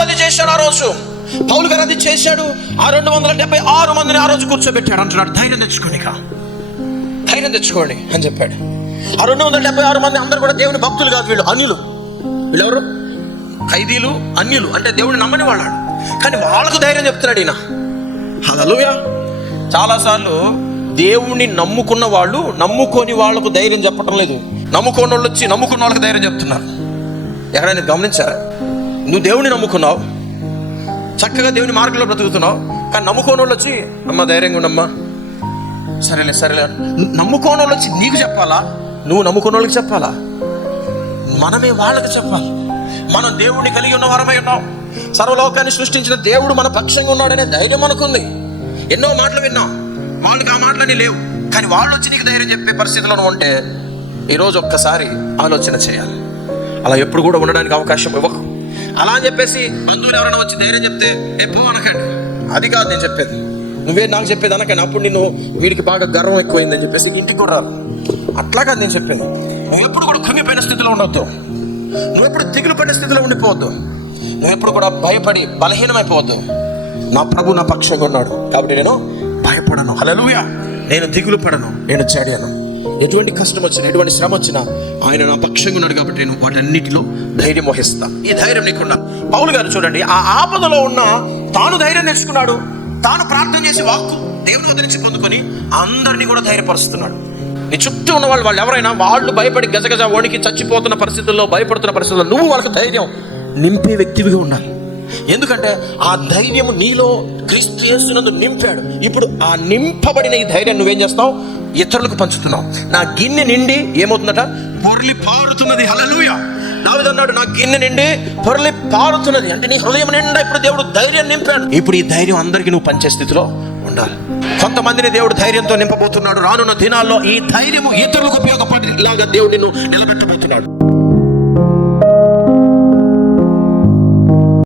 పౌలు అది చేశాడు. ఆ రోజు పౌలు గారు అది చేశాడు. ఆ 276 మందిని ఆ రోజు కూర్చోబెట్టాడు. అంటున్నాడు, ధైర్యం తెచ్చుకోండి అని చెప్పాడు. ఆ 276 మంది అందరూ కూడా దేవుని భక్తులు కాదు, వీళ్ళు అన్యులు. వీళ్ళెవరు? ఖైదీలు, అన్యులు, అంటే దేవుడిని నమ్మని వాళ్ళు. కానీ వాళ్ళకు ధైర్యం చెప్తున్నాడు ఈయన. హల్లెలూయా. చాలాసార్లు దేవుణ్ణి నమ్ముకున్న వాళ్ళు నమ్ముకోని వాళ్ళకు ధైర్యం చెప్పటం లేదు. నమ్ముకోని వాళ్ళు వచ్చి నమ్ముకున్న వాళ్ళకి ధైర్యం చెప్తున్నారు. ఎక్కడైనా గమనించారా? నువ్వు దేవుణ్ణి నమ్ముకున్నావు, చక్కగా దేవుని మార్గంలో బ్రతుకుతున్నావు, కానీ నమ్ముకోని వాళ్ళు వచ్చి అమ్మ ధైర్యంగా ఉండమ్మా, సరేలే. నమ్ముకోని వాళ్ళు వచ్చి నీకు చెప్పాలా? నువ్వు నమ్ముకున్న వాళ్ళకి చెప్పాలా? మనమే వాళ్ళకి చెప్పాలి. మనం దేవుడిని కలిగి ఉన్న వారమై ఉన్నాం. సర్వలోకాన్ని సృష్టించిన దేవుడు మన పక్షంగా ఉన్నాడనే ధైర్యం మనకుంది. ఎన్నో మాటలు విన్నాం, వాళ్ళకి ఆ మాటలని లేవు, కానీ వాళ్ళు వచ్చి నీకు ధైర్యం చెప్పే పరిస్థితిలో ఉంటే ఈరోజు ఒక్కసారి ఆలోచన చేయాలి. అలా ఎప్పుడు కూడా ఉండడానికి అవకాశం ఇవ్వకు. అలా అని చెప్పేసి బంధువులు ఎవరైనా వచ్చి ధైర్యం చెప్తే ఎప్పుడు అనకండి. అది కాదు నేను చెప్పేది. నువ్వే నాకు చెప్పేది అనకండి. అప్పుడు నిన్ను వీడికి బాగా గర్వం ఎక్కువైందని చెప్పేసి ఇంటికి కూడా రాదు. అట్లా కాదు నేను చెప్పేది. నువ్వు ఎప్పుడు కూడా కృంగిపోయిన స్థితిలో ఉండొద్దు. నువ్వు ఎప్పుడు దిగులు పడిన స్థితిలో ఉండిపోవద్దు. నువ్వు ఎప్పుడు కూడా భయపడి బలహీనమైపోవద్దు. నా ప్రభు నా పక్షంగా ఉన్నాడు కాబట్టి నేను భయపడను. హల్లెలూయా. నేను దిగులు పడను, నేను చెడను. ఎటువంటి కష్టం వచ్చినా, ఎటువంటి శ్రమ వచ్చినా ఆయన నా పక్షంగా ఉన్నాడు కాబట్టి నేను వాటన్నిటిలో ధైర్యం వహిస్తా. ఈ ధైర్యం నీకున్నా. పౌలు గారు చూడండి, ఆ ఆపదలో ఉన్న తాను ధైర్యం నేర్చుకున్నాడు. తాను ప్రార్థన చేసి వాక్కు దేవుని వద్ద నుంచి పొందుకొని అందరినీ కూడా ధైర్యపరుస్తున్నాడు. నీ చుట్టూ ఉన్న వాళ్ళు ఎవరైనా వాళ్ళు భయపడి గజగజ వణికి చచ్చిపోతున్న పరిస్థితుల్లో, భయపడుతున్న పరిస్థితుల్లో నువ్వు వాళ్ళకి ధైర్యం నింపే వ్యక్తివిగా ఉండాలి. ఎందుకంటే ఆ ధైర్యం నీలో క్రీస్తు యేసునందు నింపాడు. ఇప్పుడు ఆ నింపబడిన ఈ ధైర్యం నువ్వేం చేస్తావు? ఇతరులకు పంచుతున్నావు. నా గిన్నె నిండి ఏమవుతుందట? పొర్లి పారుతున్నది. హల్లెలూయా. దావీదు అన్నాడు, నా గిన్నె నిండి పొర్లి పారుతున్నది. అంటే నీ హృదయం నిండా ఇప్పుడు దేవుడు ధైర్యం నింపాడు. ఇప్పుడు ఈ ధైర్యం అందరికీ నువ్వు పంచే స్థితిలో ఉండాలి. కొంతమందిని దేవుడు ధైర్యంతో నింపబోతున్నాడు. రానున్న దినాల్లో ఈ ధైర్యము ఇతరులకు ఉపయోగపడేలాగా దేవుడు నిన్ను నిలబెట్టబోతున్నాడు.